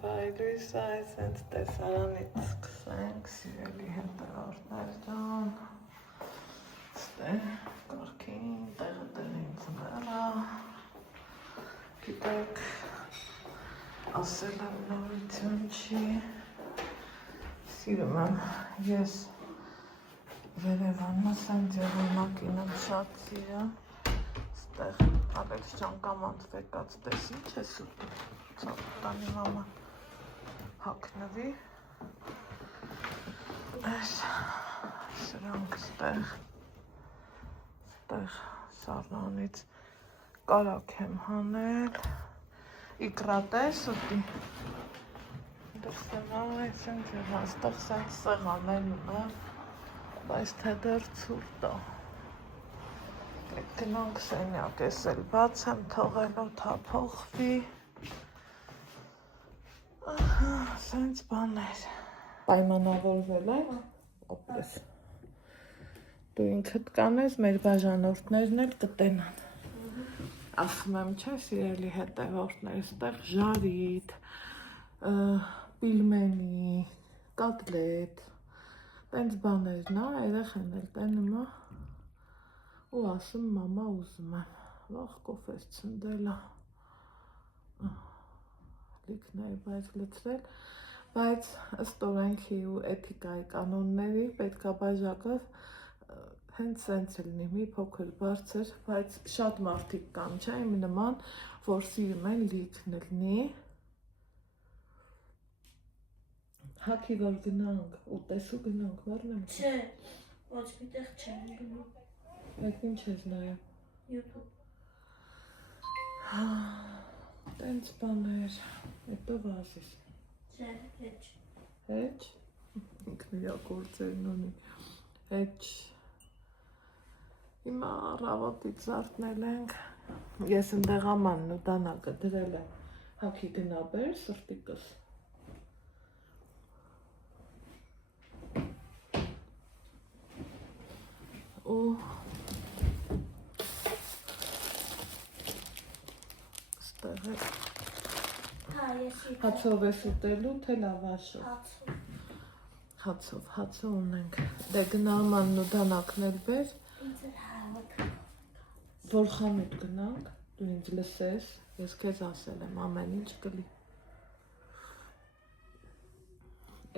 Բայլույսը այսենց տեսարանից սկսենք, սիրելի հետևորդներ ջան, ստեղ կարգին տեղը տեղին ծնելա, գիտեք, ասել եմ նորություն չի, սիրում եմ, ես Երևանս եմ ձևորնակին եմ շատ սիրում, ստեղ Ալեքս ջան կամանց վեկած տես ինչ ես ուտում, ծապտանի մամա հակնվի, սրանք ստեղ սառնանից կարակ եմ հանել, իկրատես ուտի, դրսեմ այսենք և հաստեղ սենց սեղանել ունեմ, բայց թե դեռ ցուրտ է, գնանք սենյակ, ես էլ բաց եմ թողել օդափոխվի, սենց բաներ, պայմանավորվել է, օպես, դու ինքդ կանես, մեր բաժանորդներն էլ կտենան, ասում եմ չէ, սիրելի հետևորդներ, ստեղ ժարիտ, պիլմենի, կատլետ, տենց բաներն է, երեխեն էլ տենում է, ու ասում մամա ուզում եմ, վաղ կոֆես ցնդել է, լիքն է բայց լցրել, բայց ըստ օրենքի ու էթիկայի կանոնների պետք է բաժակով հենց սենց լինի, մի փոքր բարձր, բայց շատ մարդիկ կան, չէ, իմ նման, որ սիրում են լիքն լինի, հաքի որ գնանք, ուտեսու գնանք, վարն եմ Չէ, ոչ մի տեղ չեմ գնում, այդ ինչ ես նայում, YouTube, տենց բաներ, հետո վազիս, չէ, հեչ, հեչ, ինքն իրա գործերն ունի, հեչ, հիմա առավոտից զարթնել ենք, ես ընդեղ ամանն ու դանակը դրել եմ, հաքի գնաբեր, սրտիկս, ու ստեղ է, հացով ես ուտելու, թե լավաշով, հացով ունենք, դե գնա ամանն ու դանակն էլ բեր, որ խանութ գնանք, դու ինձ լսես, ես քեզ ասել եմ, ամեն ինչ կլի,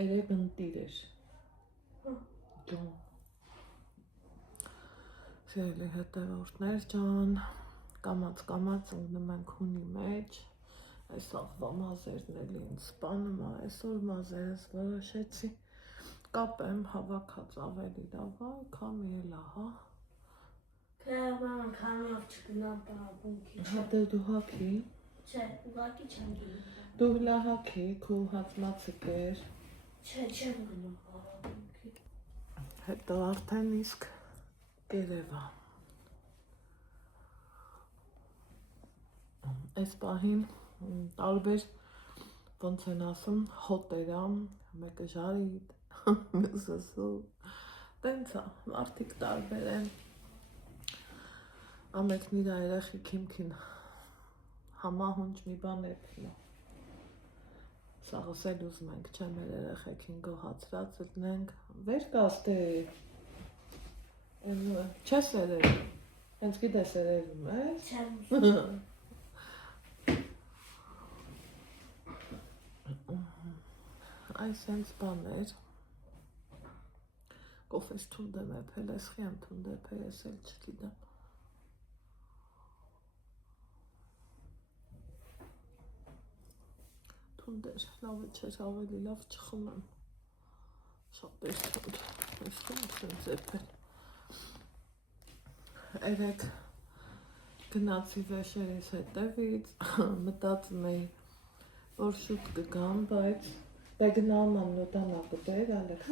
երեկ ընտիր էր, ջոն, սիրելի հետևորդներ ջան, կամաց ընգնում ենք հունի մեջ, այս աղվա մազերն էլ ինձ սպանում է, այսօր մազերս որոշեցի, կապեմ հավաքած ավելի լավ է, քամի էլ է, հա, քամիով չգնամ պարապունքի, հա դե դու հաքի, չէ, ուղղակի չեմ գնում, դու հլա հաքի, քու հացմացը կեր, չէ, չեմ գնում պարապունքի, հետո արդեն իսկ կերևա, այս պահին տարբեր, ոնց են ասում, հոտերամ, մեկը ժարիտ, մյուսը սուր, տենց է, մարդիկ տարբեր են, ամենքն իր երեխի քիմքին համահունչ մի բան է փնա, սաղս էլ ուզում ենք, չէ մեր երեխեքին գոհացրած լնենք, վեր կաստե, չես երևում, հենց գիտես երևում ես, չեմ այս հենց բաներ, կոֆես թունդեմ էպել, ես խի եմ թունդ էպել, ես էլ չգիտեմ, թունդեր, լավ չէր, ավելի լավ չխմեմ, շատ էր թունդ, ես խում եմ էպել, երեկ գնացի վեշերիս հետևից, մտածում էի, որ շուտ կգամ, բայց դե գնա ամանն ու դանակը բեր, Ալեքս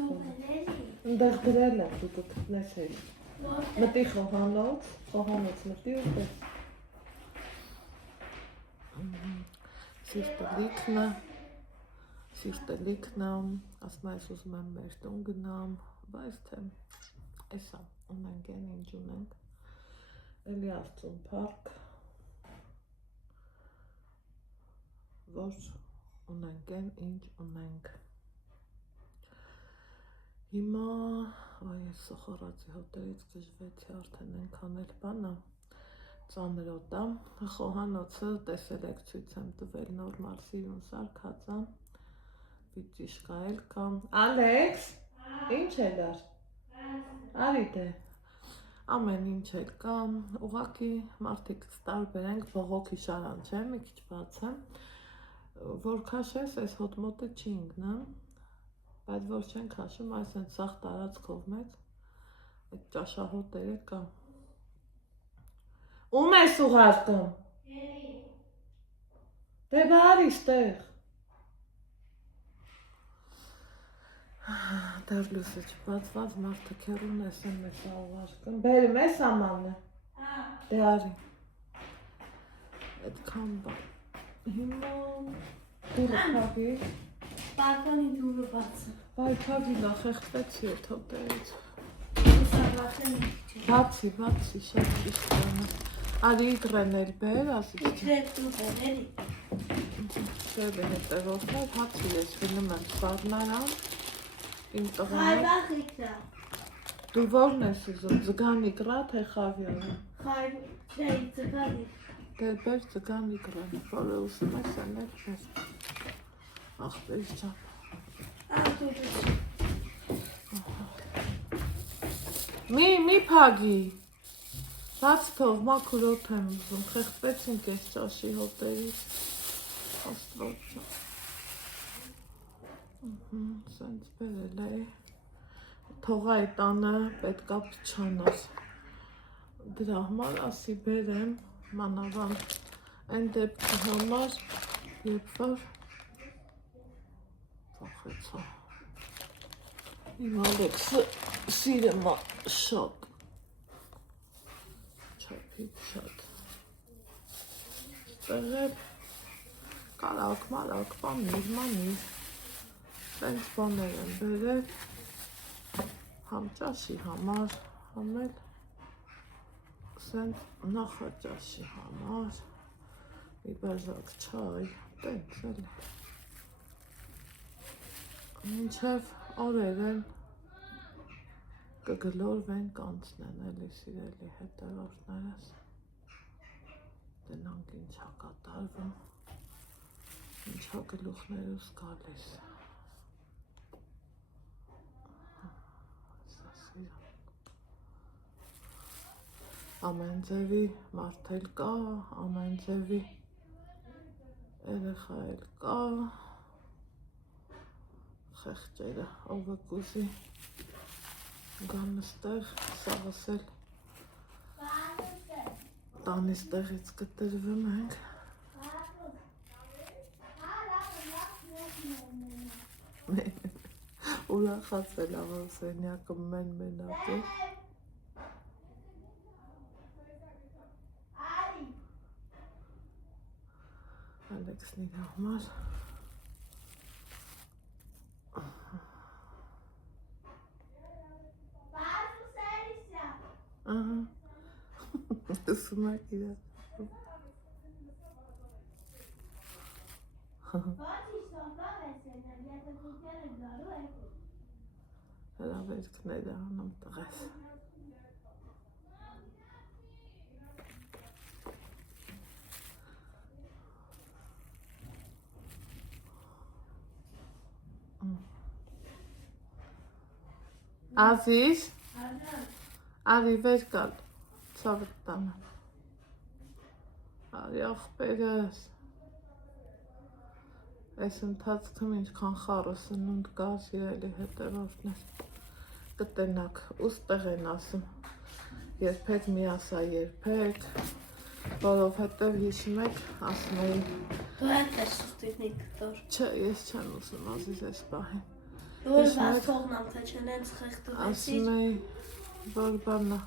ընդեղ դրել եմ, դու կգտնես էի, մտի խոհանոց մտի ու պես, սիրտը լիքն է, ասում ես ուզում եմ մեր տուն գնամ, բայց թե էսա, ունենք են ինչ ունենք, էլի Աստծուն փառք, որ ունենք են, ինչ ունենք։ Հիմա, այ սոխարացի հոտերից գժվեցի արդեն ենքան էլ բանա, ծանրոտ է, խոհանոցը տեսել եք ցույց եմ տվել նորմալ սիրուն սարքածան, վիճիշկա էլ կա, Ալեքս, ինչ էլ ար, արի դե, ամեն ինչ էլ կա, ուղղակի մարդիկ տարբեր ենք, բողոքի շարան չէ, մի քիչ բաց եմ, որ քաշես, այս հոտմոտը չի ինգնա, բայց որ չեն քաշում, այս են սաղ տարածքով մեծ, այդ ճաշահոտերը կա, ում ես ուղարկում, դե բարի ստեղ, դար լուսը չբացված մարդը քերուն ես եմ ես ուղարկում, բերում ես ամանը, դե արի, այդքան բա, հիմա դուրը փագի, Բականի դուրը բացը։ բայ փագիլա խեղտվեցի էդ հոտերից, Բացը բացի, շատ ճիշտ բանը, արի իգրեն էլ բեր, ասիչ Իգրետ դու բերերի։ Շև է հետևորդներ, հացի ես գնում եմ սարնարան, իմ տղան Խայվախ իգրա։ դու որն ես ուզում, ձգան իգրա, թե խավյանը, Չէ, ձգանի։ դե բեր ձգան իգրան, որը ուզում ես էնել ես, աղբերից ճապ, մի փագի, բաց թող, մաքուր օդ եմ ուզում, խեղտվեցինք ես ճաշի հոտերից, աստված ջան, սենց բերել է, թող այդ տանը պետքա փչանար, դրա համար ասի բերեմ, մանավանդ այն դեպքի համար, երբ որ վախեցա, իմ Ալեքսը սիրում է շատ, չափից շատ, ստեղ է կարակ մարակ, մանիր, սենց բաներ եմ բերել, համ ճաշի համար, համ էլ սենց նախաճաշի համար, մի բաժակ չայ, տենց էլ է, մինչև օրեր են կգլորվեն կանցնեն էլի սիրելի հետևորդներս, դենանք ինչա կատարվում, ինչա գլուխներուս գալիս, ամեն ձևի մարդ էլ կա, ամեն ձևի երեխա էլ կա, խեղճերը, ով կուզի գան ստեղ, սաղս էլ տանից տեղից կտրվում ենք, ուրախացել աղոսենյակը մենակ է, Ալեքսն իր համար, ուսում եք իրար, հրավերքներ է անում տղես, Ազիզ, արի վեր կալ, ցավդ տանը, արի աղբերս, այս ընթացքում ինչքան խառը սնունդ կա սիրելի հետևորդներ, կտենակ, ուստեղ են ասում, երբեք մի ասա երբեք, որովհետև հիշում եք, ասում էի, Դու հետ ես սուխտիկնի կտոր։ Չէ, ես չեմ ուզում Ազիզ այս պահին, Որ վազ թողնամ, թե չնենց խեղտվեցիր։ ասում էի, որ բանա,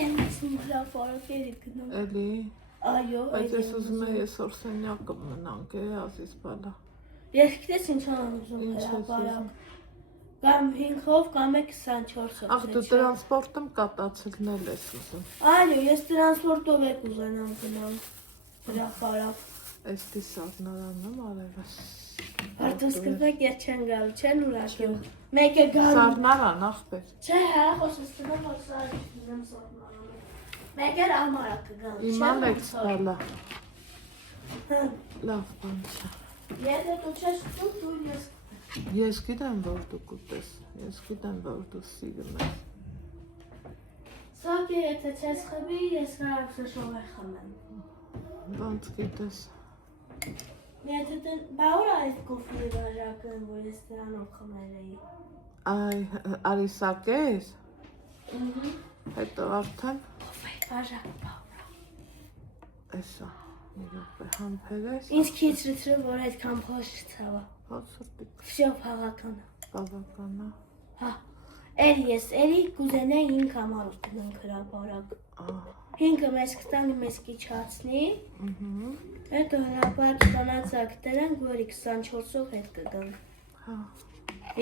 Եմ ես իմ հրապարակերի գնում։ էլի, Այո, բայց ես ուզում էի այսօր սենյակը մնանք է, Ազիզ բալա, Ես գիտես ինչ եմ ուզում Ինչ ես հրապարակ։ Կամ 5-ով, կամ 24-ով։ աղ դու տրանսպորտում կատացելնել ես ուզում, Այո, ես տրանսպորտով եք ուզենամ գնամ հրապարակ։ Էստի սառնարանն արևս։ Արտոսկրվեք ետ չեն գալու, չեն ուրակյում։ Մեկ է գալու։ Սառնարան, ախպեր։ Չէ, հեռախոսս տնեմ, որ սարիքնեմ սառնարանը։ Մեկ էր ամարա կգալու, Իման եք սպալա։ Լավ բան չէ։ Եթե դու չես կտում, դու ես Ես գիտեմ, որ դու կուտես, ես գիտեմ, որ դու սիրում ես։ Սակի եթե չես խմի, ես կարակ շշով է խմեմ։ Ոնց գիտես։ Եթե դեն, բա ուր այդ կոֆի բաժակը, որ ես դրանով խմել էի։ Այ, արիսակես։ Հետո արդեն։ Կոֆի բաժակ, բա ուրա։ Էսա, իրոպե, համպեր ես։ Ինձ քիչրիցրը, որ այդքան փոշ չցավա։ Հացրտիկ, Վսյո փաղականը։ բավականա։ Հա, էլի կուզենա 5 համար ուտնում հրապարակ։ 5-ը մեզ կտանի մեզ կիչացնի, հետո հրապարակ ստանացակ տրենք, որի 24-ով հետ կգանք։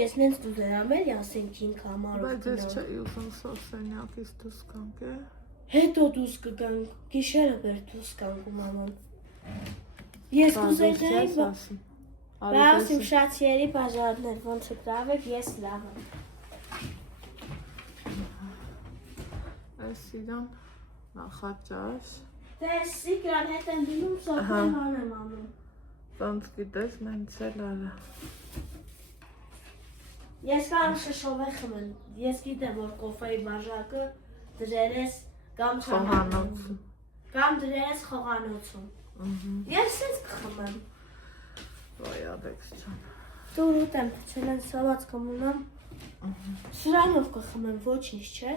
Ես նենց դուզերամ էլ ասենք 5 համարով Բայց ես չէի ուզում սովսենյակից դուս կանք է։ Հետո դուս կգանք, գիշերը բեր դուս կանք ու մաման։ Ես կուզենայի, բա ասիմ շացիերի բաժարներ, ոնց կրավեք, ես լավ եմ։ Այս իրան նախաճաշ։ Դե սիկրան հետ են դինում, սոպեն ման եմ անում։ Ոնց գիտես, նենց էլ արա։ Ես կարամ շշով է խմեն, ես գիտեմ, որ կոֆեի բաժակը դրեր ես կամ Խոհանոցում։ Կամ դրեր ես խողանոցում։ Ես սենց կխմեմ։ Ոյ ադեքս չան։ Դու ուտ եմ փչել են սավաց կմունամ։ Սրանով կխմեմ, ոչինչ չէ։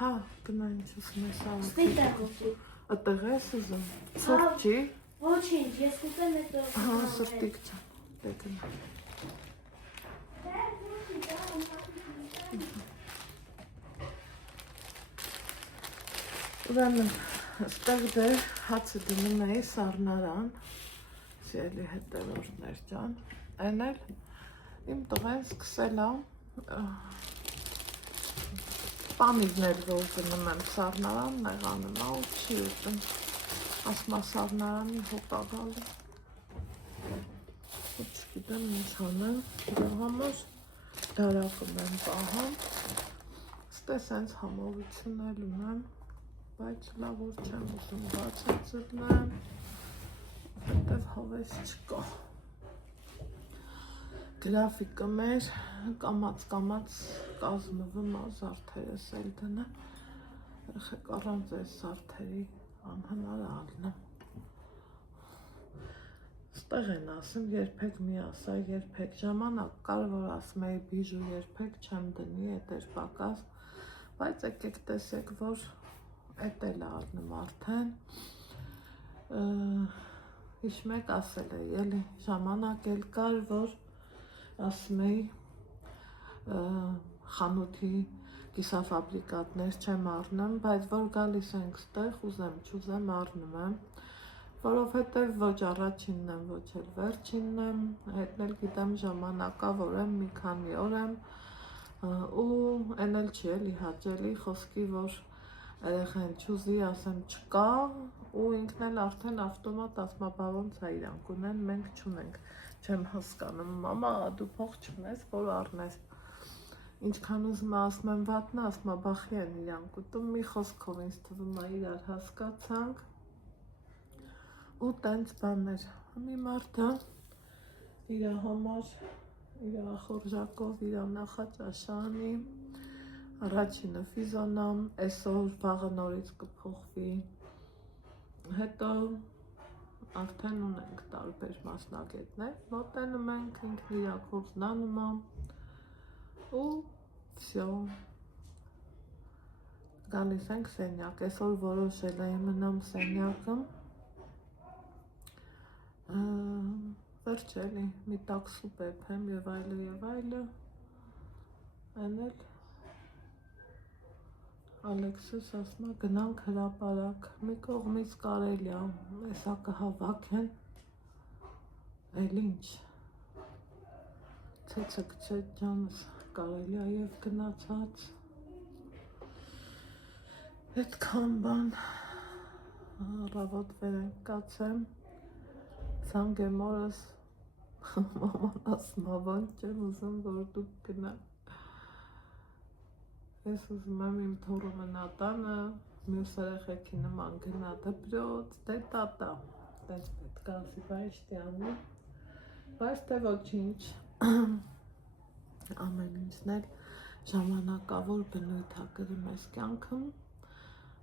Հա, գնա ինչ ուզում ես ավակ։ Ստի տեղոցի։ Ատեղ ես ուզում։ Սուրտ չի։ Ոչինչ, ես ուտեմ հետո։ Հա, սրտիկ չան։ Դե գնա։ Ուրեմն, ստեղ դեր հացը դնում էի սառնարան, սիելի հետևորդներ ջան, են էլ իմ տղեն սկսել է պանիրներ, որ գնում եմ սառնարան, նեղանում է ու չի ուտում, ասմա սառնարանի հոտ ագալու, ու չգիտեմ ինչ անեմ, դրա համար դարակում եմ պահամ, ստե սենց համովություն էլ ունեմ, բայց լավ որ չեմ ուզում բացը ծրնեմ, հետև հավես չկա։ Գրաֆիկը մեր կամաց կազմվում է զարդերս էլ դնեմ, երեխեք առանց այս զարդերի անհնար ալնեմ։ Ստեղ են ասում, երբեք մի ասա, երբեք ժամանակ կար, որ ասում էի բիժու երբեք չեմ դնի, էդ էր պակաս, բայց եկեք տեսեք, որ էդ էլ առնում արդեն, հիշմեք ասել է, էլի ժամանակ էլ կար, որ ասում էի խանութի կիսաֆաբրիկատներ չեմ առնում, բայց որ գալիս ենք ստեղ, ուզեմ չուզեմ առնում եմ, որովհետև ոչ առաջինն եմ, ոչ էլ վերջինն եմ, հետն էլ գիտեմ ժամանակա, որ եմ, մի քանի օր եմ, ու են էլ չի էլի հաճելի, խոսքի, որ երեխեն չուզի, ասեմ չկա, ու ինքն էլ արդեն ավտոմատ ասմա բա ոնց է իրանք ունեն, մենք չունենք, չեմ հասկանում, մամա դու փող չունես, որ առնես, ինչքան ուզում ասում եմ վատնա, ասմա բախի են իրանք ուտում, մի խոսքով ինձ թվում է իրար հասկացանք, ու տենց բաններ, մի մարդը իր համար, իր խորժակով, իր նախաճաշանի, առաջինը ֆիզոնամ, այսօր վաղը նորից կփոխվի, հետո արդեն ունենք տարբեր մասնագետներ, մոտենում ենք, ինքն իր գործն անում է, ու վսյո, գալիս ենք սենյակ, այսօր որոշել էի մնամ սենյակում, վերջ էլի, մի տաքսու պեփեմ և այլը, են էլ Ալեքսս ասում է գնանք հրապարակ, մի կողմից կարելի է, էսա կհավաքեն, էլ ինչ, ցեցը կցեց ջանս, կարելի է և գնացած, հետքան բան, առավոտ վեր ենք կացեմ, Գցան գեմորս մաման ասում ավան չեմ ուզում որ դուք գնաք ես ուզում եմ իմ թոռը մնա տանը մյուս երեխեքի նման գնա դպրոց դե տատա տենց պետք է ասի բայց տյանի բայց թե ոչինչ ամեն ինչն էլ ժամանակավոր բնույթ է կրում այս կյանքում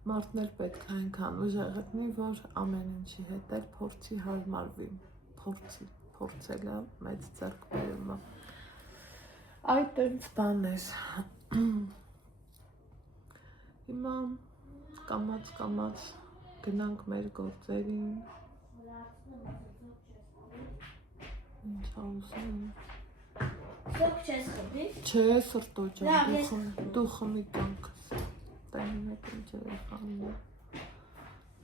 մարդն էլ պետք է այնքան ուժեղ գտնի որ ամեն ինչի հետ էլ փորձի հարմարվի փորձելը մեծ ձեռքբերում է այդ տենց բան էր հիմա կամաց գնանք մեր գործերին ինչ ասում Սոկ չես խմի։ չէ սրտո ջան դու խմի կյանքս տային հետ ինչ երեխան է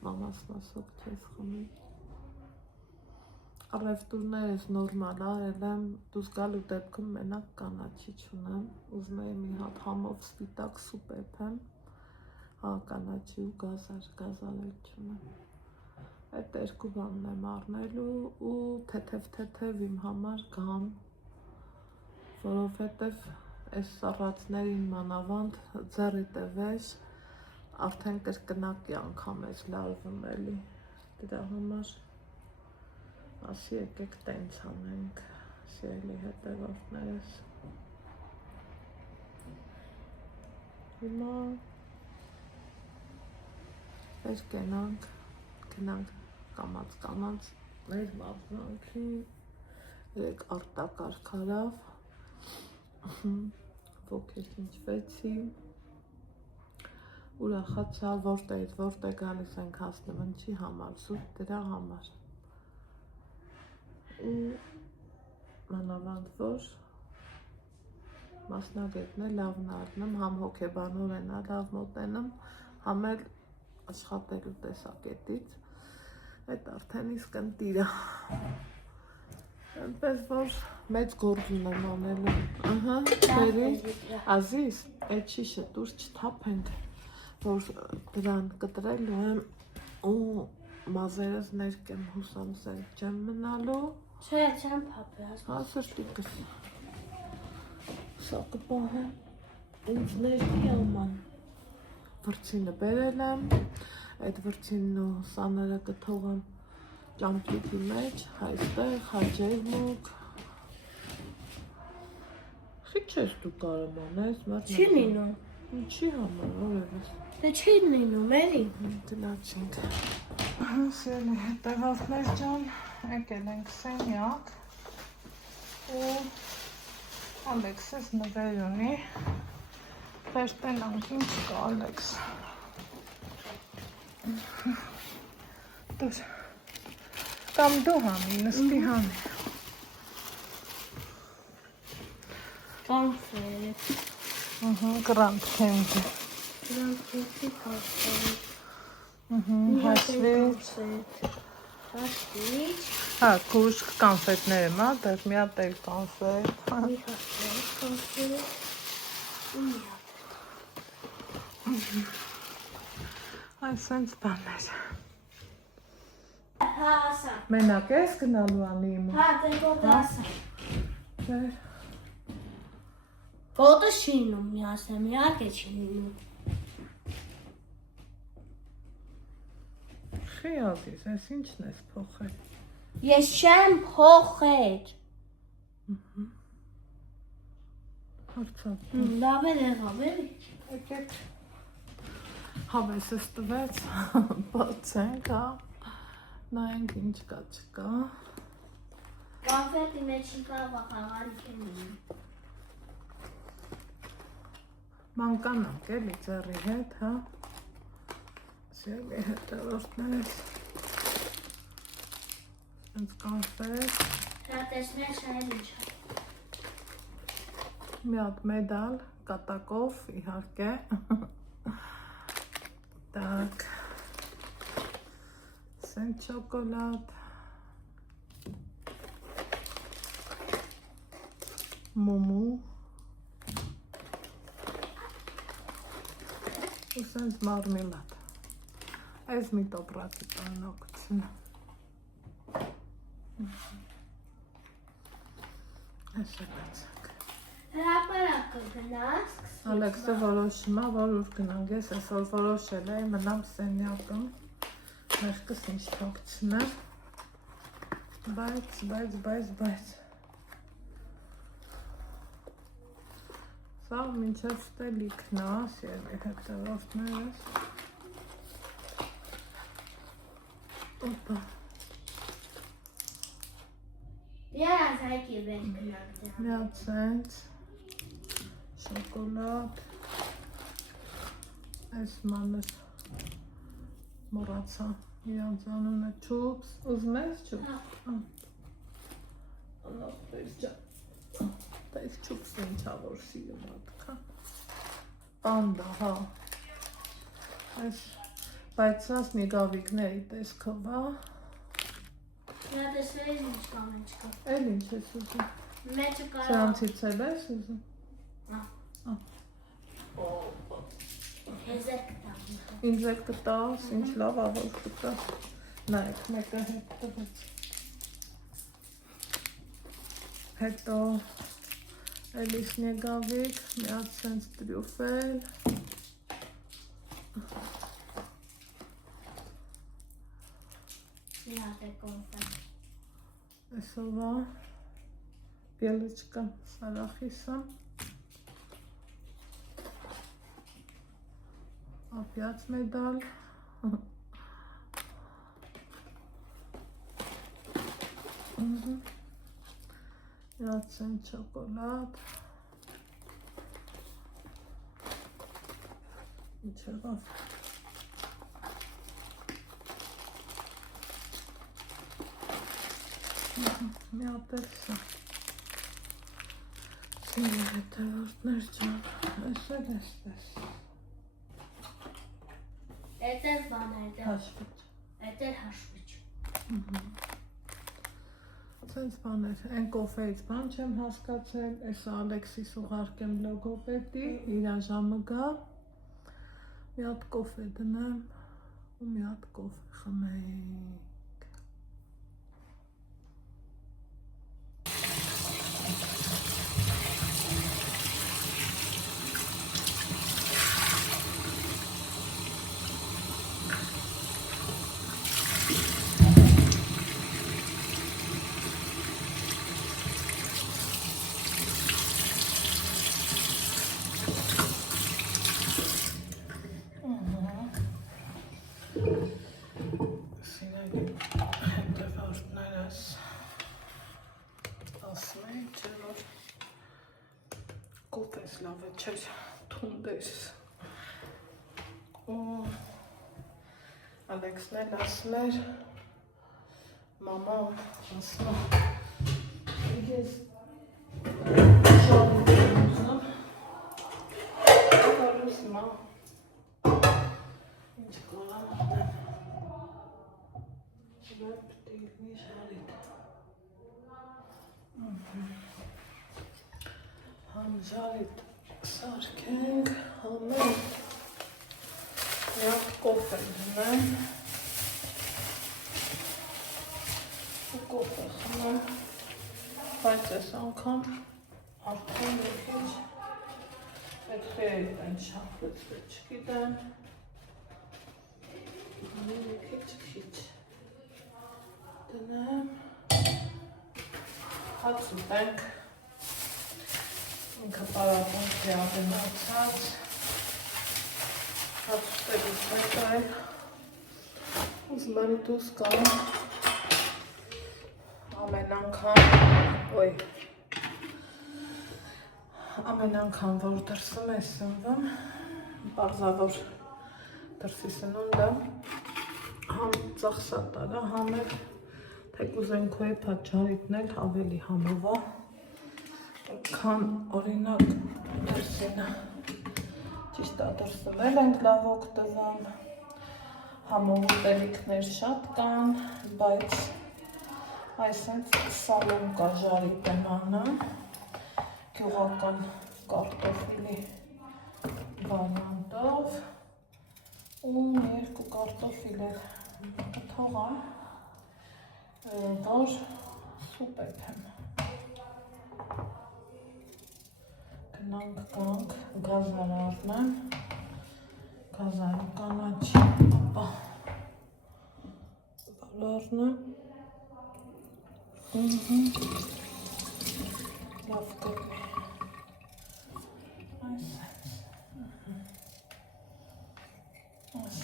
մամասն ասոք չես խմի առևտուրներս նորմալ արել եմ դուս գալու դեպքում մենակ կանաչի չունեմ ուզում եմ մի հատ համով սպիտակ սուպ եփեմ հա կանաչի ու գազարել չունեմ այդ երկու բանն եմ առնելու ու թեթև իմ համար գամ որովհետև այս սառածներին մանավանդ ձեռի տևես արդեն կրկնակի անգամ ես լարվում էլի դրա համար ասի եկեք տենց անենք սիրելի հետևորդներս հիմա ես գնանք կամաց մեր մազնանքի երեք արտակարգ արավ ոգեշնչվեցի ուրախացա որտեղ գալիս ենք հասնում ինչի համար զուտ դրա համար ու մանավանդ որ մասնագետն է լավն առնում համ հոգեբանորեն է լավ մոտենում համ էլ աշխատելու տեսակետից այդ արդեն իսկ ընտիր է այնպես որ մեծ գործ ունեմ անելու բերի ազիզ այդ շիշը դուրս չթափենք որ դրան կտրելու եմ ու մազերս ներկեմ հուսամ սեր չեմ մնալու Չէ, չեմ փափի հա սրտիկս սա կպահեմ ինձ ներկի աման վրցինը բերել եմ այդ վրցինն ու սաները կթողեմ ճամպրուկի մեջ այստեղ հաջերմուկ խիչ ես դու կարում անես Չի լինում ինչի համար որևս Դե չի լինում էլի դնացինք սիրելի հետևորդներ ջան եկել ենք սենյակ ու Ալեքսս նվեր ունի վերտենանք ինչ կա Ալեքս դուր կամ դու համի նստի համի Կոնֆետ Grand Candy Կոնֆետի կոնֆետ Հասվիչ Հասվիչ Հա, կուշկ կանֆետները մա, դեռ մի հատ էլ կանֆետ Մի հատ կոնֆետ ու մի հատ Այս սենց բաներ Հա, ասա Մենակ ես գնալու անի իմը Հա, դե գոտը ասա Ձեր Գոտը չի լինում միասնեմ, իհարկե չի լինում Խիազիս, ես ինչն ես փոխել Ես չեմ փոխել Հարցատ Լավ էր եղավ էլի Եկեք Հավեսս տվեց Բացենք, հա Նայենք ինչ կա չկա Կոնֆետի մեջ ինքավ ախաղարիք են լինում Մանկանանք էլի ձեռի հետ, հա Սիրելի հետևորդներս Սենց կանֆետ Դա տեսնես այլ ինչ Մի հատ մեդալ կատակով իհարկե Так Սենց շոկոլադ Մոմու ու սենց մարմելադ Այս մի տոպրակի պարունակությունը Այս է բացակ։ Հրապարակ կգնաս, Ալեքսը որոշում է, որ ուր գնանք, ես այսօր որոշել էի, մնամ սենյակում, մեղքս ինչ թողցնեմ, բայց, սա մինչև ստելիքն է, սիրելի հետևորդներս, օպա, Երանց հայքի վեն գնանք դրա։ միացենց, շոկոլադ, այս մանր մոռացա, իրանց անունը չուպս, ուզում ես չուպս? Տայվ չուպսը ինչա որ սիրում ատքա, պանդա, հա, բայց սաս նիգավիկների տեսքով, հա, Նա տեսնելիս ինչ կամ ինչ կա։ էլ ինչ ես ուզում, Մեջը կարա։ սրանցից էլ ես ուզում, Հեզեր կտամ։ ինձ է կտաս, ինչ լավ ավոր կտաս, նայք մեկը հետ տվեց, հետո էլիս նեգավիկ, միած սենց տրյուֆել, Մի հատ է կոնֆետ։ այսովա, բելիչկա, սարախիսը, ապյաց մեդալ, միացեն չոկոլադ, ինչ եղավ, մի հատ էլ սա, սիրելի հետևորդներ ջան, այս էլ էսպես, Էդ էլ բան է, հաշվիչ, էդ էլ հաշվիչ։ սենց բաներ, են կոֆեից բան չեմ հասկացել, ես Ալեքսիս ուղարկեմ լոգոպեդի, իրա ժամը գա, մի հատ կոֆե դնեմ ու մի հատ կոֆե խմենք։ Սիրելի հետևորդներս, ասում էի, չէ որ կոպես լավ է չէր թունդես ու Ալեքսն էլ ասում էր, մամա ասում ես շալիտ եմ ուզում, կարուս մա ինչ կարամ ատեմ Շրատ պտիլնի շալիտ համ շալիտ սարքենք, համենք միակ կոֆե դնեմ ու կոֆե խմեմ, բայց ես անգամ արդեն մի քիչ պետք է են շախվեցվել, չգիտեմ մի քիչ դնեմ հաց ուտենք ինքը պարապոնք է ադենացած հաց ուտելուց հետո էլ ուզում եմ դուս կամ ամեն անգամ որ դրսում է սնվում պարզավոր դրսի սնունդը համ ծախսատար է, համ էլ թեկուզ ենքոյի պատճարիտն էլ ավելի համով է, քան օրինակ դրսինը, ճիշտ է դրսում էլ ենք լավ օգտվում, համով ուտելիքներ շատ կան, բայց այսենց սալոն կա ժարիտ եմ անում, գյուղական կարտոֆիլի վարիանտով ու երկու կարտոֆիլ էլ թողամ, որ Սուպեր եմ։ Գնանք կանք, գազար առնեմ, գազարի կանաչի, ապա առնեմ, լավ կրնի, այս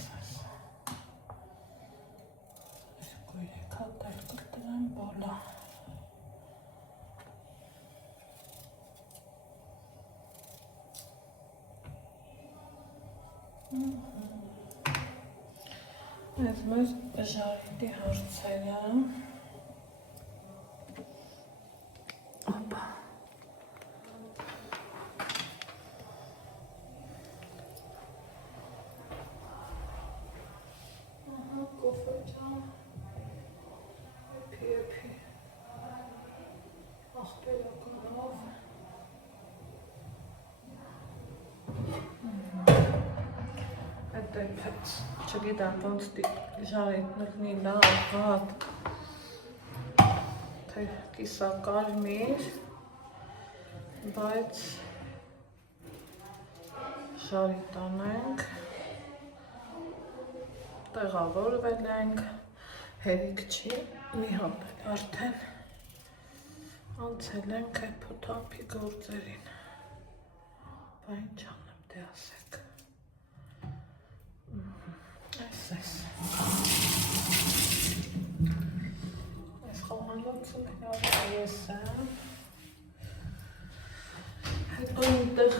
գույրեք հատել կրտնեմ բոլա, Այս մեր ժարիտի հարցերը Ապա կոֆե ջան Եփի ախպերականով Այդ էփեց չգիտեմ ոնց ժարիտնի լավ հատ թե կիսակարմիր բայց ժարիտ անենք տեղավորվել ենք հերիք չի մի հատ արդեն անցել ենք այդ փոթափի գործերին բա ինչ անեմ դե ասեք Այս խոհանոցը ես եմ հետո ինտեղ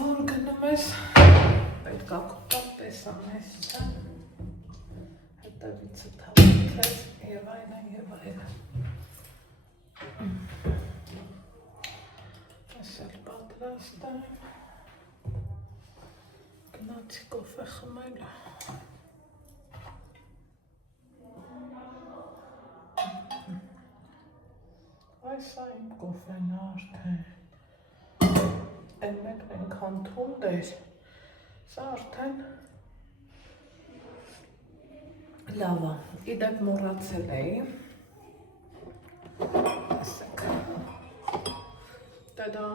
որ գնում ես պետք է կուտան տեսան ես չեմ հետևիցը թավիքես և այլն ես էլ պատրաստ եմ գնացի կոֆե խմելու Այս այն կոֆեն արդեն Են մեկն ենքան թունդ էր Սա արդեն լավա Իդեպ մորացել էի Տեսեք Դա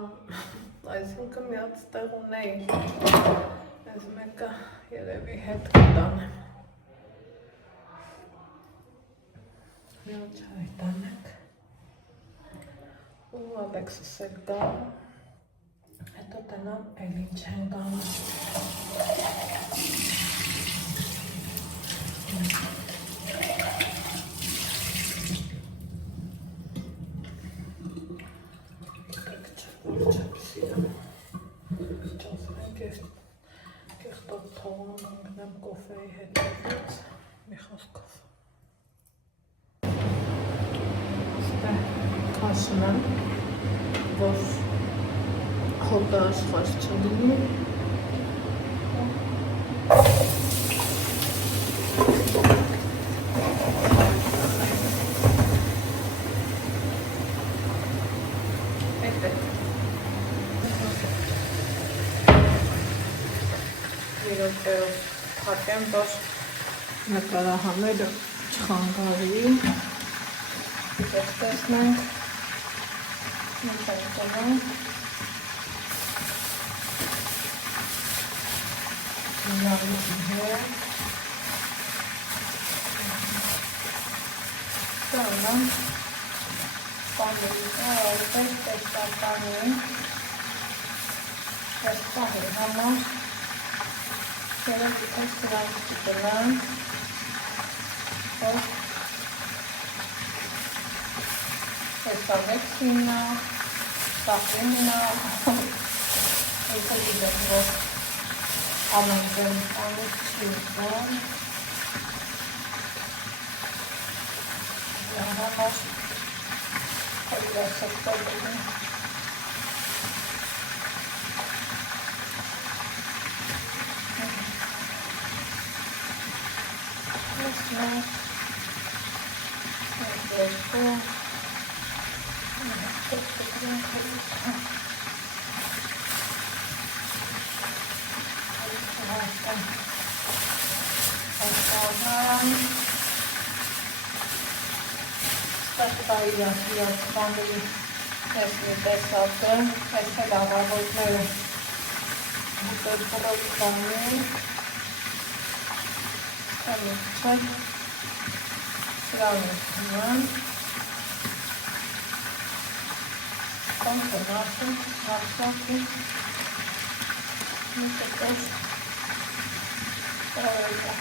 այսինքն միած տեղ ունեի Այս մեկը երևի հետ կտանեմ Միած այդ անենք ու Ալեքսս էլ կա, հետո տնամ էլ ինչ են գանում։ Դեք չեմ սիրում, չասնենք կեղտոտ թողում ընգնեմ կոֆեի հետևից, մի խոսքով։ Քաշում եմ, որ հոտը աշխարհ չլինի Երոքերով թակեմ, որ նկարահանելը չխանգարի տեսնենք Ինչ են կնում Նավիքի հետ Սանամ Պանդելիկա արդեն տեսականի Ես պահի համար Երեք իպես սրանք կտնան Esta vecina, esta femina, esta video, amazon, amazon, ya vamos, ahí va a ser todo bien. իրացվանդերի ես մի տեսակը, ես էլ աղավոտները բուտերբրոկ կանի, ամիք չէ, սրան ես հման, կոնք են ասում, հարսակի, մի տետես, տարայգա,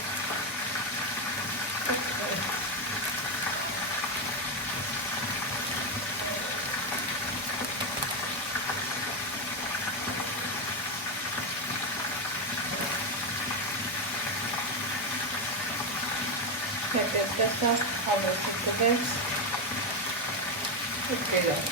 Տեսակ հավոցը կվեց ու կերան։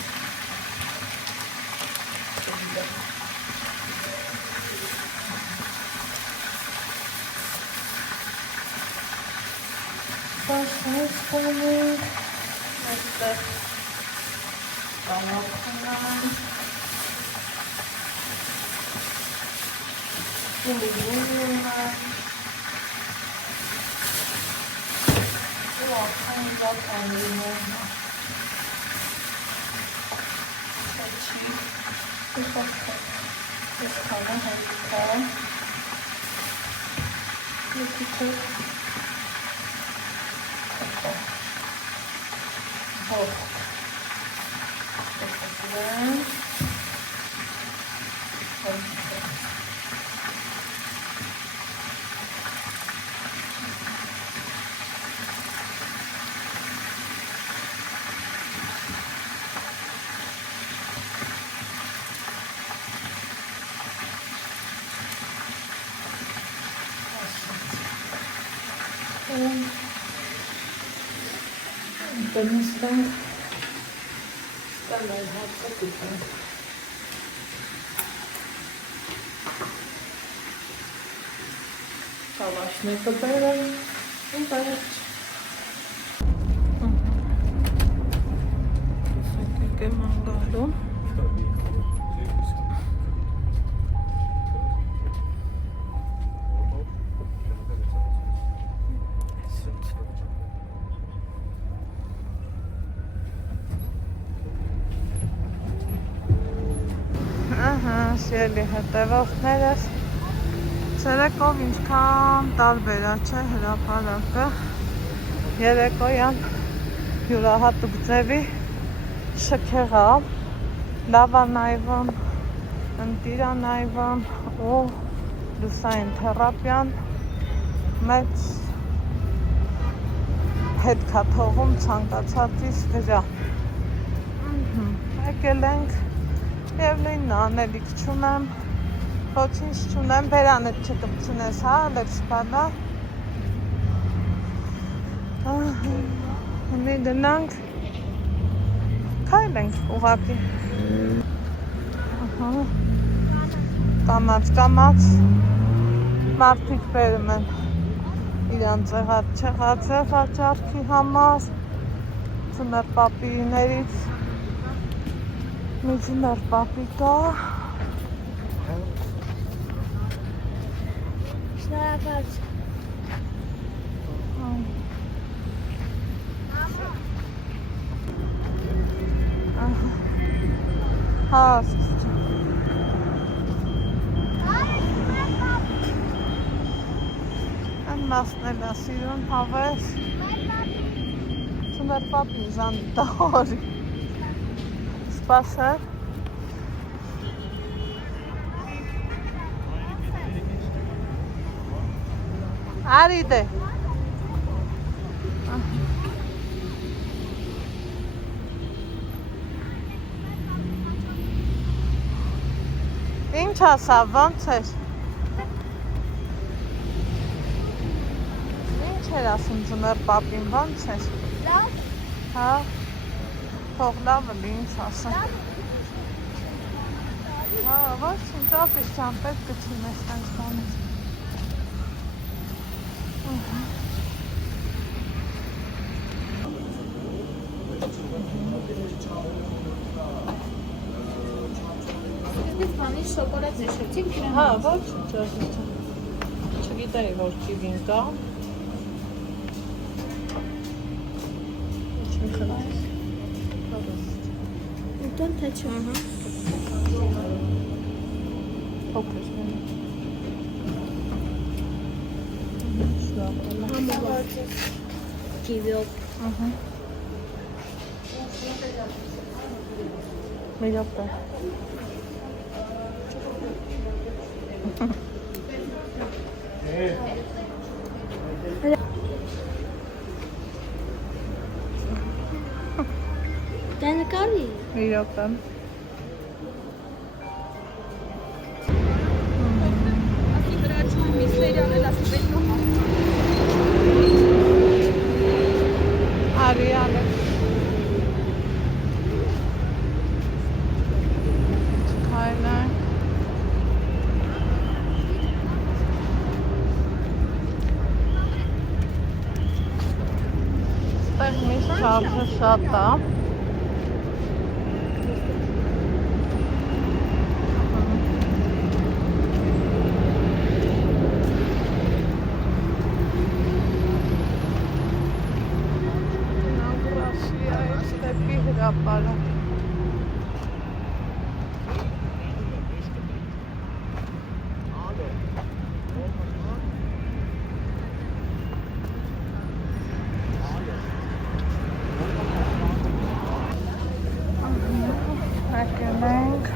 Պաշտանց կոնենք, այստեղ կամակնան, ուլիգուննան, Դնստանք, ստան այլ հացը կուտանք։ Կալաշն է կբերը, ու բերջ։ Սակեք եմ անգալում։ Սիրելի հետևողներս, ցերեկով ինչքան տարբերա չէ հրապարակը, երեկոյան յուրահատուկ ձևի շքեղավ, լավանայվան, ընտիրանայվան ու լուսային թերապյան մեծ հետք է թողում ցանկացածիս վրա։ Եկել ենք և նույնն անելիք չունեմ, ոչինչ չունեմ, բերանդ չկմցնես, հա, լեքս բանա։ Մի դնանք, քայլ ենք ուղակի։ Կամաց, մարդիկ բերում են իրանց չեղածը վաճառքի համար, ծնր պապիներից մի ծնր պապի կա։ Շնորհակալ Հա, այն մասն էլ է սիրուն հավես, ծնր պապի զան տահորի, սպասեր, արիդ է, ինչ ասա, ոնց էր, ինչ էր ասում ծնր պապին, ոնց էր, լավ, հա, թող լավը լի, ինչ ասա, հա, ոչ ինչ ասես չան պետք կչինես տանց բանից, շոկոլադ նշեցիք դրան։ Հա, ոչ ինչ ասես չան, չգիտեի, որ կիվին կա, ինչ մի խրայս, կտան, թե չէ։ Փոքր է։ Կիվիով։ Մի րոպե։ Դա նկարի։ Մի րոպե։ Արի Ալեքս։ Քայլը։ Ստեղ միշտ շարժը շատ է։ Հրապարակ։ Եկենք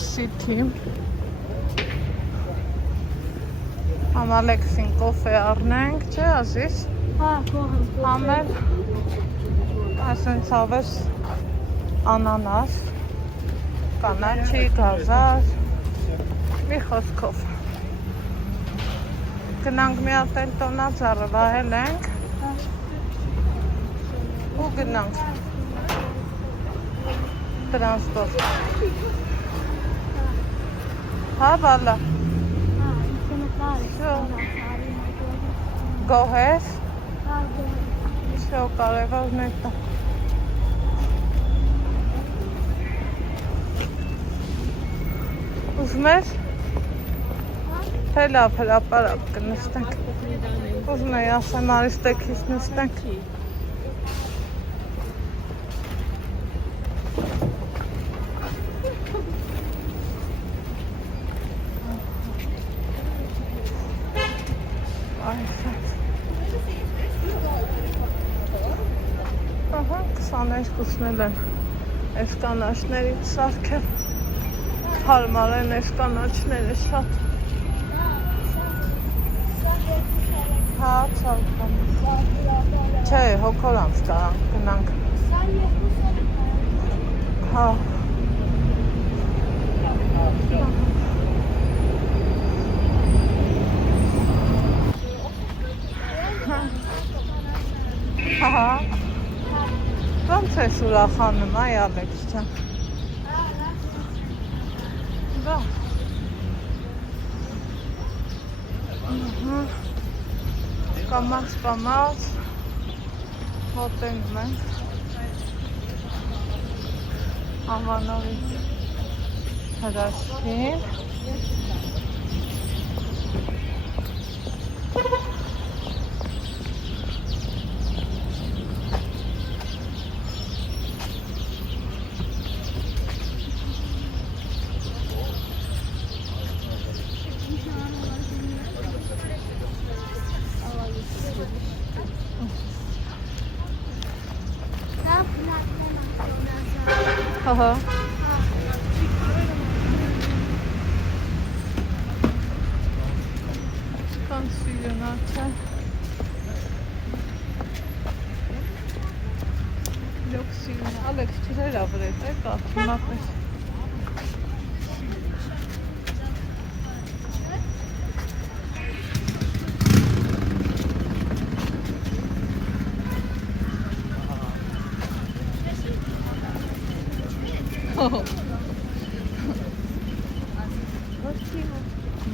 City Ամալեքսին կոֆե առնենք, չէ, Ազիզ։ Հա, կողմ։ Համել ասենց հավես անանաս, կանաչի, գազար, մի խոսքով։ Գնանք մի հատ էլ տոնածառը վահել ենք ու գնանք տրանսպորտ։ Հա, բալա։ Գոհես։ Всё, կարևոր նետա։ Ուզում ես։ Թե լավ հրապարակ կնստենք։ Ուզում եի ասեմ արիստեքից նստենք։ Ահա, 22-ն են այս կանաչներից սարքել, հարմար են այս կանաչները շատ։ Հա, ծալկան։ Չէ, հոգոր անց տարանք, գնանք։ Հա։ Հա։ Ոնց ես ուրախանում, այ Ալեքս ջան։ Դա։ Կամաց մոտենում ենք Ամանորի հրաշքին։ Ահա։ Կանսիլյոնացը։ Լոքսիլյոն, Ալեքս չրեր ավրետ է, կաթմապես։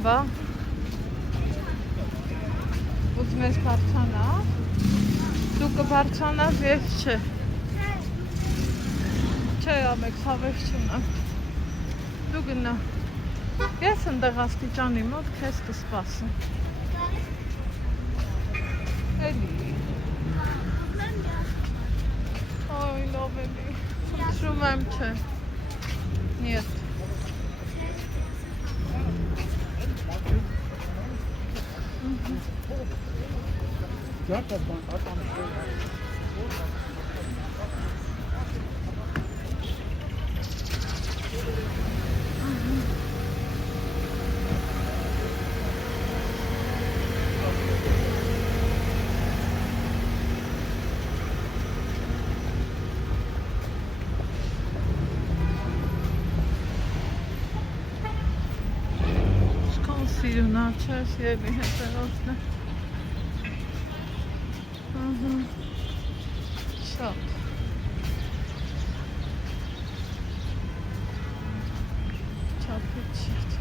Բա ուզում ես բարձանալ, դու կբարձանաս, ես չէ։ Չէ, ամեքս հավես չունեմ, դու գնա, ես ընդեղ աստիճանի մոտ քեզ կսպասեմ։ Էլի։ Հիշում եմ, չէ։ Нет. Սիրունաչես և հետևորդն է։ Շատ։ Չապիչիտ։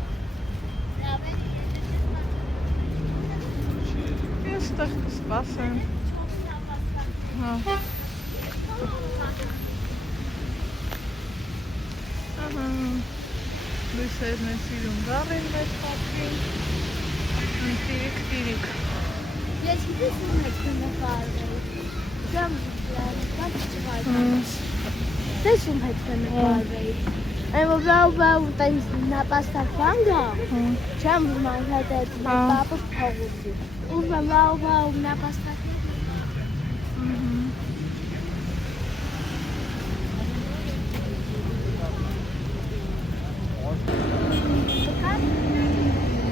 Ես տեղ կսպասեմ։ Լույսերն է սիրում գարին մեր պատվին։ Տիրիկ։ Ես գիտես ում հետ կնկարվեի։ Ժամ լավ չվայր։ Դες ում հետ կնկարվեի։ Այն որ տենց նապաստակվան գա։ Չեմ որ մանքատ այդ պապը փողոցի։ Ուզում լավ նապաստակ։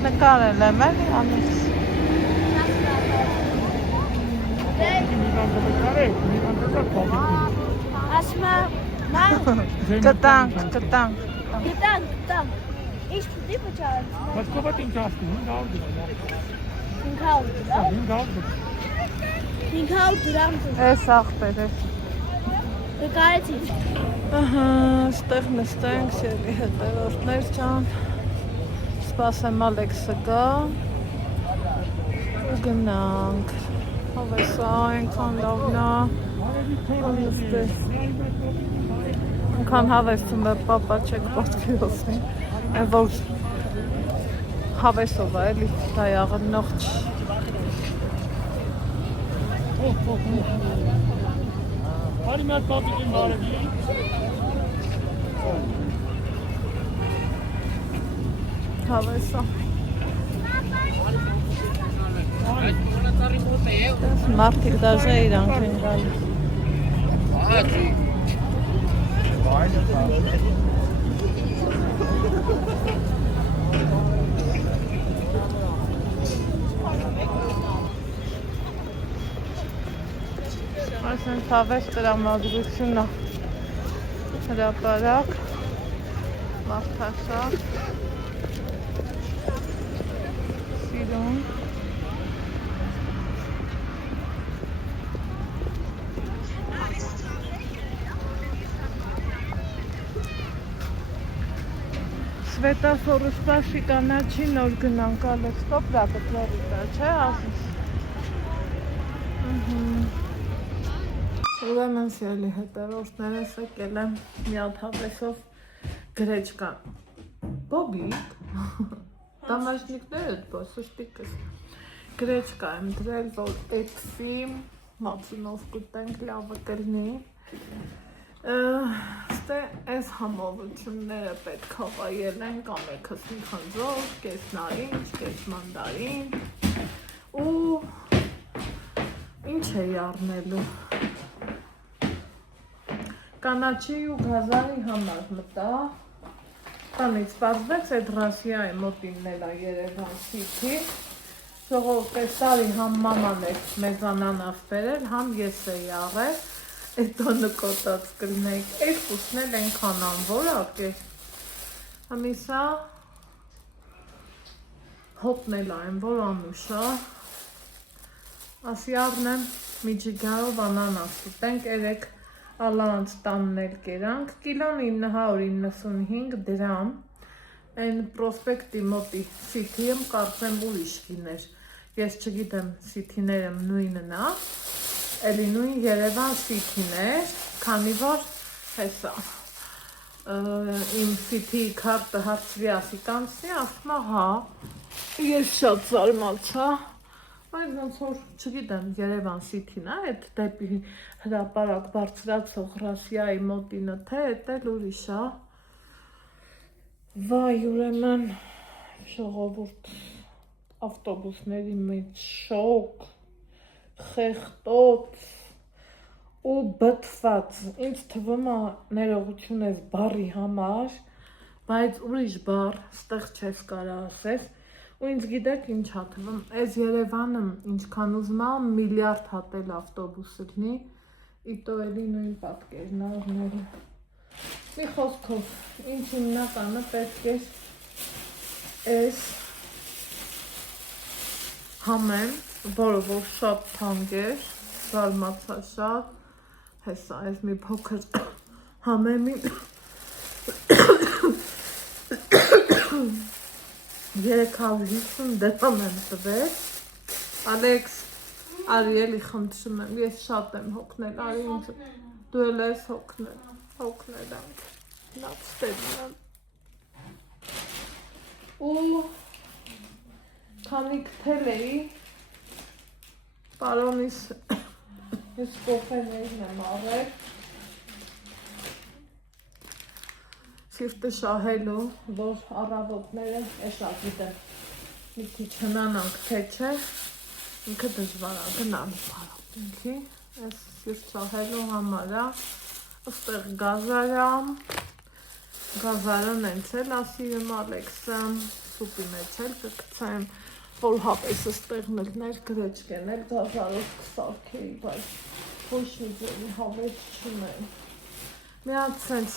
Նկարել եմ էլի անից։ Ասմա, կտանք։ Ինչ պիտի պճարել։ Բայց կովատ ինչ ասնում, 500 դրամ։ Էս աղբեր է։ Նկարեցի։ Ստեղ նստենք, սիրելի հետևորդներ ջան։ Սպասեմ Ալեքսը գա ու գնանք։ Հավեսա այնքան լավն է։ Այնքան հավեսում է պապա չեք պատկերացնի։ Այն որ հավեսով է էլի դա աղնող չի։ Հարի մեր պապիկին բարևի։ Հավեսա։ Մարդիկ դաժե իրանք են գալիս։ Այսինքն հավես տրամադրությունն է հրապարակ, մարդաշատ, սիրուն։ Սվետաֆորը սպասի կանաչի նոր գնանք Ալեքս տոպրակը տլորիտա, չէ ասիս։ Ուրեմն սիրելի հետևորդներս եկել եմ մի հատ հավեսով գրեչկա բոբիկ, դամաշնիկները սուշտիկս գրեչկա եմ դրել, որ էքսի մացունով կուտենք լավը կլնի ստե այս համովությունները պետք է վայել են կամ էքս մի խնձոր, կես նարինջ, կես մանդարին ու ինչ է առնելու կանաչի ու գազարի համար մտա տանից պարզվեց այդ Ռասիայի մոտինն է Երևան Սիթի ժողով տեսարի համ մաման է մեզանան ավբերել, համ ես էի աղել այդ տոնը կոտած կլնեիք, այդ ուսնել ենքան անվորակ է համիսա հոպնել այն, որ անուշա ասի առնեմ միջիգարով անանաս ուտենք երեք Ալանց տաննել կերանք, կիլոն 995 դրամ, այն պրոսպեկտի մոտի սիթիեմ կարծեմ ուրիշ կիներ, ես չգիտեմ սիթիներեմ նույնն է, էլի նույն Երևան սիթին էր, քանի որ հեսա, իմ սիթի քարտը հարցվի ասի կանցնի, ասմա հա, ես շատ զարմացա, Բայց ոնց որ չգիտեմ Երևան City-ն է, այդ դեպի հրապարակ բարձրացող Ռասիայի մոտինը, թե էդ էլ ուրիշ է։ Վայ, ուրեմն ժողովուրդ ավտոբուսների մեջ շոկ, խեղտոց ու բթված։ Ինձ թվում է ներողություն ես բառի համար, բայց ուրիշ բառ ստեղ չես կարող ասես։ Ու ինձ գիտեք ինչ ա թվում, այս Երևանը ինչքան ուզում ա միլիարդ հատել ավտոբուսը լինի, իտո էլի նույն պատկերն ա օրները։ Մի խոսքով, ինչ հիմնականը պետք է այս համեմ, որը որ շատ թանկ էր, զարմացա շատ, հեսա այս մի փոքր համեմին 350 դրամ եմ տվել, Ալեքս, արի էլի խնդրում եմ, ես շատ եմ հոգնել, արի ինձ, դու էլ ես հոգնել եմ, նապստերում եմ, ու քանի կթել էի, պարոնիս, ես կոֆեներն եմ առել, սիրտը շահելու, որ առավոտները էշա գիտեմ, մի քիչ հնանանք թե չէ, ինքը դժվար է գնալ պարապինքի, ես սիրտ շահելու համար է, ըստեղ գազարան ենց էլ ասիրում Ալեքսը, սուպի մեջ էլ կգցեմ, որ հապես ըստեղն էլ ներգրեջկեն էլ գազարով կսարքեի, բայց ոչ մի ձևի հավետ չունեմ, մի հատ սենց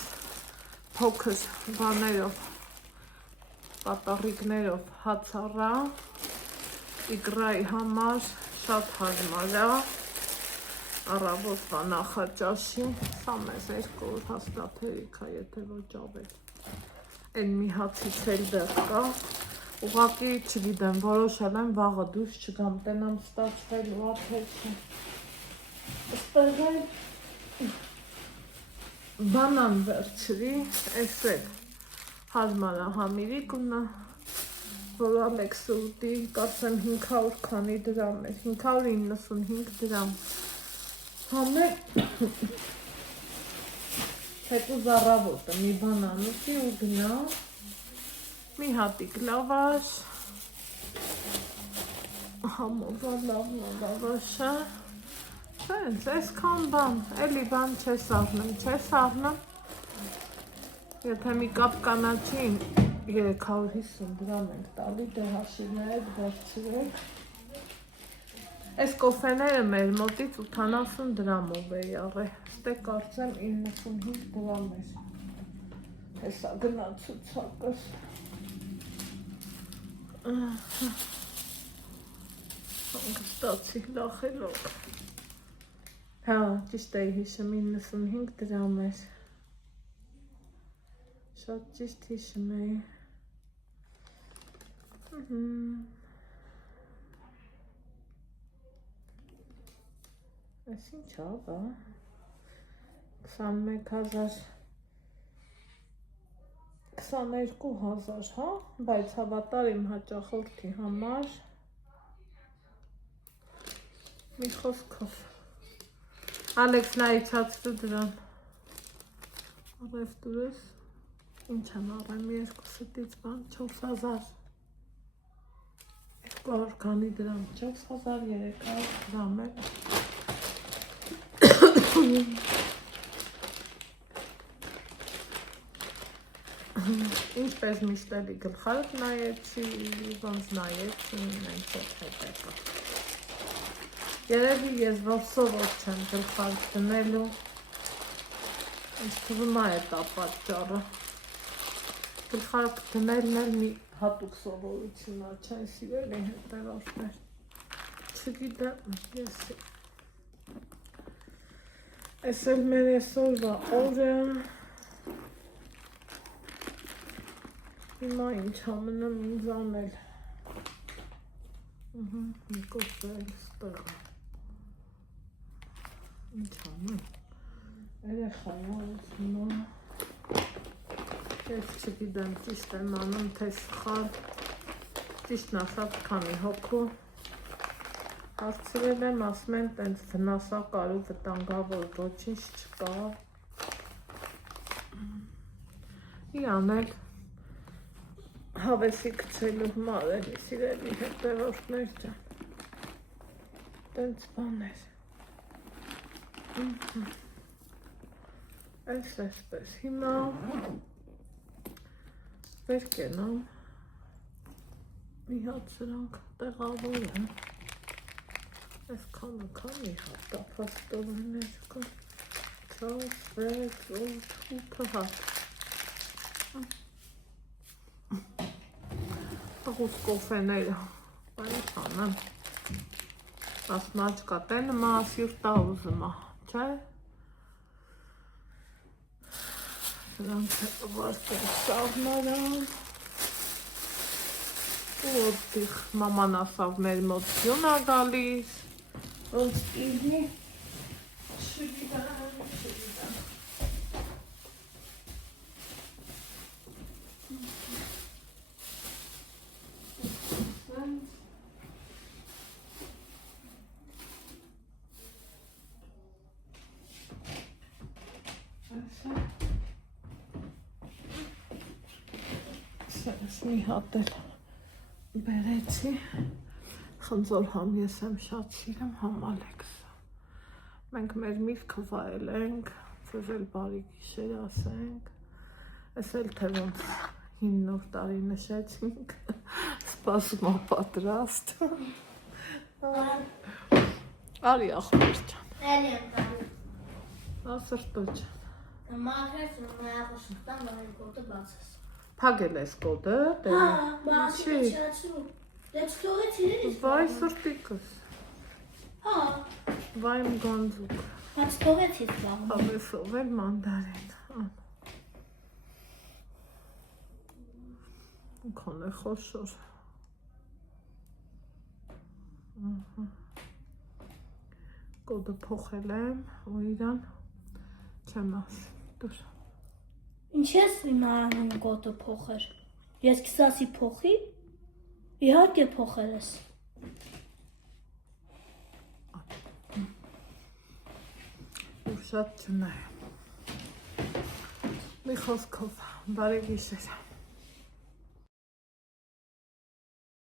փոքր բաներով, պատառիկներով հաց առա, իգրայի համար շատ հարմար է, առավոտվա նախաճաշի, սա մեզ 2 հաստատերիք է, եթե ոչ ավել, են մի հացից էլ դեղ կա, ուղղակի չգիտեմ, որոշել եմ վաղը դուրս չգամ, տենամ ստացվելու ափեր չէ, ըստեղ էլ բանան վերջրի, ես էլ հարմար է համիրիկունը, որ Ալեքսը ուտի, կարծեմ 500 քանի դրամ էր, 595 դրամ, համեր, հետուզ առավոտը մի բանան ուտի ու գնա, մի հատիկ լավաշ, համովա լավաշը, Սենց, այսքան բան, էլի բան չես առնում, եթե մի կապ կանաչին 350 դրամ ենք տալի, դե հաշիվները վերջրեք, այս կոֆեները մեր մոտից 80 դրամով է եղել, ստե կարծեմ 95 դրամ էր, հեսա գնա ցուցակս, ստացի լախելով, հա, ճիշտ էի հիշում 95 դրամ էր, շատ ճիշտ հիշում էի, այս ինչ ա, բա, 21,000, 22,000, հա, բայց հավատար իմ հաճախորդի համար, մի խոսքով, Ալեքս նա իչացրու դրան, առև դուրս, ինչ եմ առեմ, երկուսըտից բան, 4,000, 200 քանի դրամ, 4,300 դրամ է, ինչպես միշտ էլի գլխարդ նայեցի, ոնց նայեցի, նենց հետեպը, երևի ես որ սովոր չեմ գլխարդ դնելու, ինձ թվում է էտ ապատճառը, գլխարդ դնելն էլ մի հատուկ սովորություն է, չեն սիրելի հետևորդներ, չգիտեմ, ես ես էլ մեր այսօրվա օրը, հիմա ինչ ամնում ինձ անել, մի կոֆե էլ ստեղ, ինչ անում, երեխայա ես հիմա, ես չգիտեմ ճիշտ եմ անում, թե սխալ, ճիշտն ասած քանի հոգու, Հարցրել եմ, ասում են տենց վնասակար ու վտանգավոր ոչինչ չկա։ Իրան էլ հավեսի գցելու համար էլի սիրելի հետևորդներ ջան։ Տենց բաներ։ Այսպես հիմա վեր կենամ, մի հատ սրանք տեղավոր են, այս քանի հատ տափաստորներ կան, 4, 6, 8 հատ, աղուս կոֆեները, այս անեմ, ասմաչ կատենը մասիր տա ուզմա, չէ? Սրանք վարկել սավնարան, ու ոտիխ մաման ասավ մեր մոտ սյուն ա գալիս, ոնց իհնի, շվիդան, մի հատ էլ բերեցի, խնձոր համ ես եմ շատ սիրեմ, համ Ալեքսը։ Մենք մեր միտքը վայել ենք, ձեզ էլ բարի գիշեր ասենք, ես էլ թե ոնց 9 տարի նշեցինք, սպասում ա պատրաստ։ Արի ախպեր ջան։ Էլի եմ տարի։ Ասրտո ջան։ Մաքրեց ու նայախոս շտան, որ այն կոտը բացես։ Փագել ես կոդը, Հա, բացի չացու։ Դե չթողեց իրենից։ Վայ սրտիկս, Հա, վայ իմ գանձուկ, բաց թողեց իտ բաղում։ հավեսով էլ մանդարին, քոն է խոշոր, կոդը փոխել եմ ու իրան չեմ աս, դուր։ Ինչ ես իմ անում կոտը փոխեր։ Ես կսասի փոխի։ Իհարկե փոխել ես։ Ու շատ չնայ։ Մի խոսքով, բարի գիշեր։